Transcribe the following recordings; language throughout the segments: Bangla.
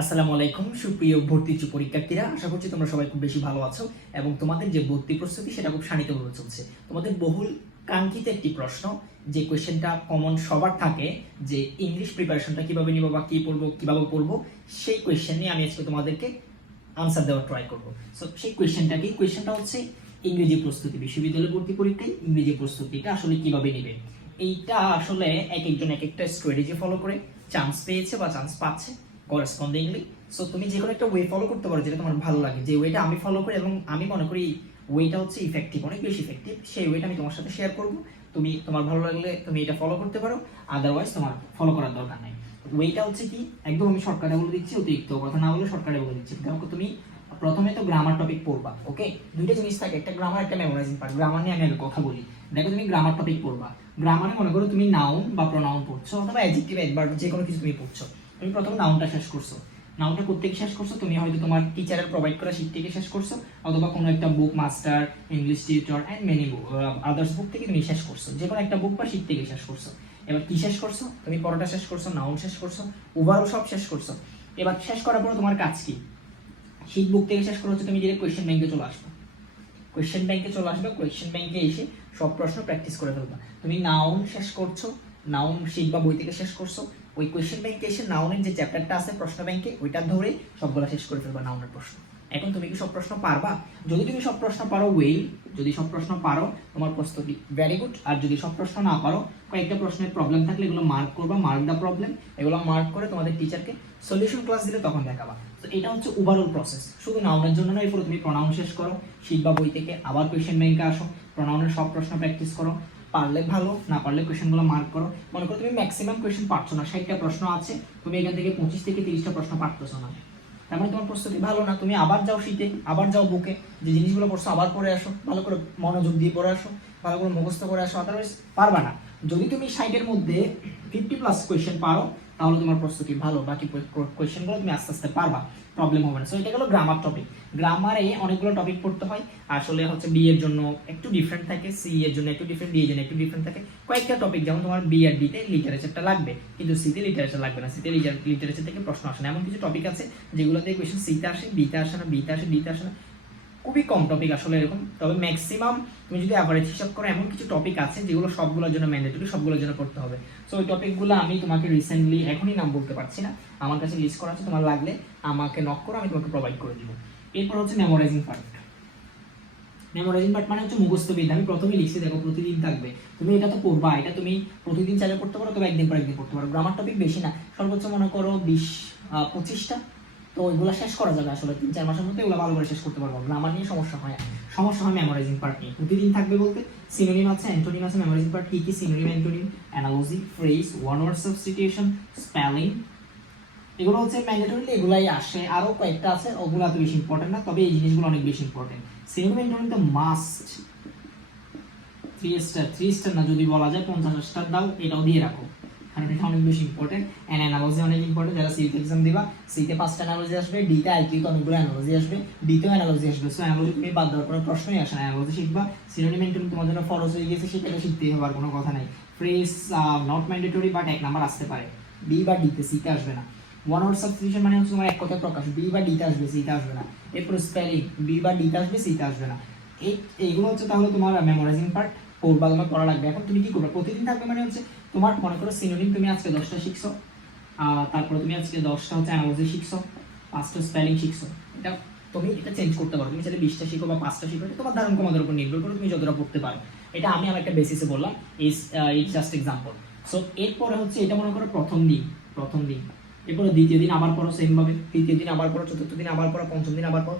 আসসালামু আলাইকুম সুপ্রিয় ভর্তি ইচ্ছুক পরীক্ষার্থীরা, আশা করছি তোমরা সবাই খুব বেশি ভালো আছো এবং তোমাদের যে ভর্তি প্রস্তুতি সেটা খুব শানিতভাবে চলছে। তোমাদের বহুল কাঙ্ক্ষিত একটি প্রশ্ন, যে কোয়েশ্চেনটা কমন সবার থাকে, যে ইংলিশ প্রিপারেশনটা কিভাবে নিব বা কি পড়বো কিভাবে পড়বো, সেই কোয়েশ্চেন নিয়ে আমি আজকে তোমাদেরকে আনসার দেওয়ার ট্রাই করবো। সো সেই কোয়েশ্চেনটা হচ্ছে ইংরেজি প্রস্তুতি, বিশ্ববিদ্যালয় ভর্তি পরীক্ষায় ইংরেজি প্রস্তুতিটা আসলে কিভাবে নেবে। এইটা আসলে এক একজন এক একটা স্ট্র্যাটেজি ফলো করে চান্স পেয়েছে বা চান্স পাচ্ছে করেসপন্ডিংলি। সো তুমি যে কোনো একটা ওয়ে ফলো করতে পারো যেটা তোমার ভালো লাগে, যে ওয়েটা আমি ফলো করি এবং আমি মনে করি ওয়েটা হচ্ছে ইফেক্টিভ, অনেক বেশি ইফেক্টিভ, সেই ওয়েটা আমি তোমার সাথে শেয়ার করবো। তুমি তোমার ভালো লাগলে তুমি এটা ফলো করতে পারো, আদারওয়াইজ তোমার ফলো করার দরকার নাই। ওয়েটা হচ্ছে কি, একদম আমি শর্টকাটে বলে দিচ্ছি, অতিরিক্ত কথা না বলে শর্টকাটে বলে দিচ্ছি। দেখো তুমি প্রথমে তো গ্রামার টপিক পড়বা, ওকে? দুইটা জিনিস থাকে, একটা গ্রামার একটা মেমোরাইজিং পার্ট। গ্রামার নিয়ে আমি আগে কথা বলি। দেখো তুমি গ্রামার টপিক পড়বা, গ্রামারে মনে করো তুমি নাউন বা প্রোনাউন পড়ছো অথবা অ্যাডজেক্টিভ অ্যাডভার্ব যে কোনো কিছু তুমি পড়ছো। তুমি প্রথমে নাউনটা শেষ করছো, নাউনটা কোত্থেকে শেষ করছো? তুমি হয়তো তোমার টিচারের প্রোভাইড করা শীট থেকে শেষ করছো, অথবা কোনো একটা book, master, English tutor and many book, others book থেকে তুমি শেষ করছো, যে কোনো একটা বুক বা শীট থেকে শেষ করছো। এবার কি শেষ করছো? তুমি পড়াটা শেষ করছো, নাউন শেষ করছো, ওভারঅল সব শেষ করছো। এবার শেষ করার পর তোমার কাজ কি? শীট বুক থেকে শেষ করা হচ্ছে তুমি ডিরেক্ট কোয়েশ্চেন ব্যাংকে চলে আসবে। কোয়েশ্চেন ব্যাংকে এসে সব প্রশ্ন প্র্যাকটিস করে ফেলবা। তুমি নাউন শেষ করছো, নাউন শীট বা বই থেকে শেষ করছো, ওই কোয়েশ্চেন ব্যাংকে এসে নাউনের যে চ্যাপ্টারটা আছে প্রশ্ন ব্যাংকে ওইটা ধরে সবগুলো শেষ করে ফেলবা নাউনের প্রশ্ন। এখন তুমি কি সব প্রশ্ন পারবা? যদি তুমি সব প্রশ্ন পারো ওয়েল, যদি সব প্রশ্ন পারো তোমার প্রস্তুতি ভেরি গুড। আর যদি সব প্রশ্ন না পারো, কয়েকটা প্রশ্নের প্রবলেম থাকলে এগুলো মার্ক করবা, মার্ক দা প্রবলেম, এগুলো মার্ক করে তোমাদের টিচারকে সলিউশন ক্লাস দিলে তখন দেখাবা। তো এটা হচ্ছে ওভারঅল প্রসেস। শুধু নাউনের জন্য নয়, এরপর তুমি প্রনাউন শেষ করো, শীট বা বই থেকে আবার কোয়েশ্চেন ব্যাংকে আসো, প্রনাউনের সব প্রশ্ন প্র্যাকটিস করো, পারলে ভালো, না পারলে কোয়েশ্চেনগুলো মার্ক করো। মনে করো তুমি ম্যাক্সিমাম কোয়েশ্চেন পারছো না, 60টা প্রশ্ন আছে, তুমি এখান থেকে 25 থেকে 30টা প্রশ্ন পারতেছো না, তার মানে তোমার প্রস্তুতি ভালো না। তুমি আবার যাও শীটে, আবার যাও বুকে, যে জিনিসগুলো পড়ছো আবার পড়ে আসো, ভালো করে মনোযোগ দিয়ে পড়ে আসো, ভালো করে মুখস্থ করে আসো, আদারওয়াইজ পারবা না। যদি তুমি 60-এর মধ্যে 50+ কোয়েশ্চেন পারো তাহলে তোমার প্রস্তুতি ভালো, বাকি কোয়েশ্চেনগুলো তুমি আস্তে আস্তে পারবা, প্রবলেম হবে না। সো এটা গেলো গ্রামার টপিক। গ্রামারে অনেকগুলো টপিক পড়তে হয়, আসলে হচ্ছে বি এর জন্য একটু ডিফারেন্ট থাকে, সি এর জন্য একটু ডিফারেন্ট, ডি এর জন্য একটু ডিফারেন্ট থাকে। কয়েকটা টপিক যেমন তোমার বি আর ডি তে লিটারেচারটা লাগবে, কিন্তু সি তে লিটারেচার লাগবে না, সি তে লিটারেচার থেকে প্রশ্ন আসে না। এমন কিছু টপিক আছে যেগুলোতে কোয়েশ্চেন সি তে আসে, বি তে আসে না, বি তে আসে, ডি তে আসে না, খুবই কম টপিক আসলে এরকম। তবে ম্যাক্সিমাম তুমি যদি অ্যাভারেজ হিসাব করো এমন কিছু টপিক আছে যেগুলো সবগুলোর জন্য ম্যান্ডেটরি, সবগুলোর জন্য পড়তে হবে। সো ওই টপিকগুলো আমি তোমাকে রিসেন্টলি এখনই নাম বলতে পারছি না, আমার কাছে লিস্ট করা আছে, তোমার লাগলে আমাকে নক করো, আমি তোমাকে প্রোভাইড করে দিব। এরপর হচ্ছে মেমোরাইজিং পার্ট। মেমোরাইজিং পার্ট মানে হচ্ছে মুখস্থ বিদ্যা। আমি প্রথমে লিখছি, দেখো প্রতিদিন থাকবে, তুমি এটা তো পড়বা, এটা তুমি প্রতিদিন চাইলে পড়তে পারো, তবে একদিন পর একদিন পড়তে পারো। গ্রামার টপিক বেশি না, সর্বোচ্চ মনে করো 20-25টা, তো ওইগুলো শেষ করা যাবে আসলে 3-4 মাসের মধ্যে, এগুলো ভালো করে শেষ করতে পারবো। গ্রামার নিয়ে সমস্যা হয় মেমোরাইজিং পার্ট নিয়ে। প্রতিদিন থাকবে বলতে সিনোনিম আছে, অ্যান্টোনিম আছে। মেমোরাইজিং পার্ট কি কি? Synonym, antonym, analogy, phrase, one word substitution, spelling, এগুলো হচ্ছে ম্যান্ডেটরি, এগুলাই আসে। আরো কয়েকটা আছে, ওগুলো এত বেশি ইম্পর্টেন্ট না, তবে এই জিনিসগুলো অনেক বেশি ইম্পর্টেন্ট। সিনোনিম, অ্যান্টোনিম তো মাস্ট 3 স্টার না, যদি বলা যায় 50 স্টার দাও, এটাও দিয়ে রাখো, কারণ এটা অনেক বেশি ইম্পর্টেন্ট। এন্ড অ্যানালজি অনেক ইম্পর্টেন্ট। যারা সিতে এক্সাম দিবা, সিতে 5টা অ্যানালজি আসবে, ডিতে আইকিউ তে অনেকগুলো অ্যানালজি আসবে, ডিতেও অ্যানালজি আসবে। সো অ্যানালজি তুমি বাদ দেওয়ার কোনো প্রশ্নই আসে না, অ্যানালজি শিখবা। সিনোনিম, অ্যান্টোনিম তোমার জন্য ফরজ হয়ে গেছে, সেটা শিখতেই হবে, আর কোনো কথা নাই। Phrase not mandatory, but 1 number আসতে পারে, বি বা ডিতে, সিতে আসবে না। ওয়ান ওয়ার্ড সাবস্টিটিউশন মানে হচ্ছে তোমার এক কথায় প্রকাশ, বি বা ডিতে আসবে, সিতে আসবে না। এরপর স্পেলিং, বি বা ডিতে আসবে, সিতে আসবে না। এইগুলো হচ্ছে তাহলে তোমার মেমোরাইজিং পার্ট, পড়বা, তোমার পড়া লাগবে। এখন তুমি কি করবে? প্রতিদিন থাকবে মানে হচ্ছে তোমার মনে করো সিনোনিম তুমি আজকে 10টা শিখছো, তারপরে তুমি আজকে 10টা হচ্ছে অ্যানালজি শিখছো, 5টা স্পেলিং শিখছো। এটা তুমি এটা চেঞ্জ করতে পারো, তুমি চাইলে 20টা শিখো বা 5টা শিখো, এটা তোমার ধারণ ক্ষমতার উপর নির্ভর করে তুমি যতটা পড়তে পারো। এটা আমি আমার একটা বেসিসে বললাম, ইটস জাস্ট এক্সাম্পল। সো এরপরে হচ্ছে এটা মনে করো প্রথম দিন, এরপরে দ্বিতীয় দিন আবার পড়ো সেম ভাবে, তৃতীয় দিন আবার পড়ো, চতুর্থ দিন আবার পড়ো, পঞ্চম দিন আবার পড়ো,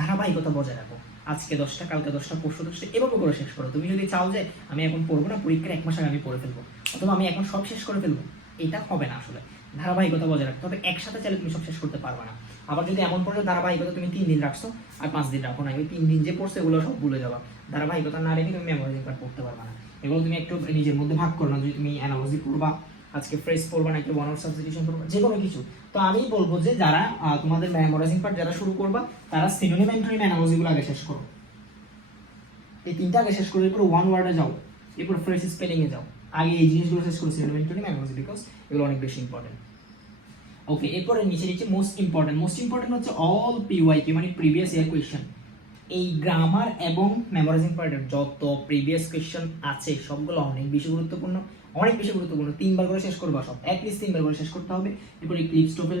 ধারাবাহিকতা বজায় রাখো। আজকে 10টা, কালকে 10টা, পরশু 10টা, এভাবে করে শেষ করো। তুমি যদি চাও যে আমি এখন পড়বো না, পরীক্ষার 1 মাস আগে আমি পড়ে ফেলবো, অথবা আমি এখন সব শেষ করে ফেলবো, এটা হবে না আসলে। ধারাবাহিকতা বজায় রাখতে হবে, একসাথে চাইলে তুমি সব শেষ করতে পারবে না। আবার যদি এমন পড়ে ধারাবাহিকতা তুমি 3 দিন রাখছো আর 5 দিন রাখো না, ওই 3 দিন যে পড়ছে এগুলো সব ভুলে যাবা। ধারাবাহিকতা না রেখে তুমি মেমোরাইজিং পার্ট পড়তে পারবে না। এগুলো তুমি একটু নিজের মধ্যে ভাগ করো না, যদি তুমি অ্যানালজি পড়বা, আজকে ফ্রেজ পড়বা, নাকি ওয়ান ওয়ার্ড সাবস্টিটিউশন পড়বা, যে কোনো কিছু। তো আমি বলবো যে যারা তোমাদের মেমোরাইজিং পার্ট যারা শুরু করবা, তারা সিনোনিম, অ্যান্টোনিম, অ্যানালজিগুলো আগে শেষ করো। এই 3টা আগে শেষ করে এরপর ওয়ান ওয়ার্ডে যাও, এরপর ফ্রেজ স্পেলিং এ যাও। আগে এই জিনিসগুলো শেষ করো, সিনোনিম, অ্যান্টোনিম, অ্যানালজি, বিকজ এগুলো অনেক বেশি ইম্পর্টেন্ট। ওকে, এরপরে নিচে নিচে মোস্ট ইম্পর্টেন্ট হচ্ছে অল পিওয়াইকিউ মানে প্রিভিয়াস ইয়ার কোয়েশ্চেন। এই গ্রামার এবং মেমোরাইজিং পার্টের যত প্রিভিয়াস কোয়েশ্চেন আছে সবগুলো অনেক বেশি গুরুত্বপূর্ণ, 3বার করে শেষ করবা সব, অ্যাটলিস্ট 3বার করে শেষ করতে হবে। এরপরে ক্লিপস টোফেল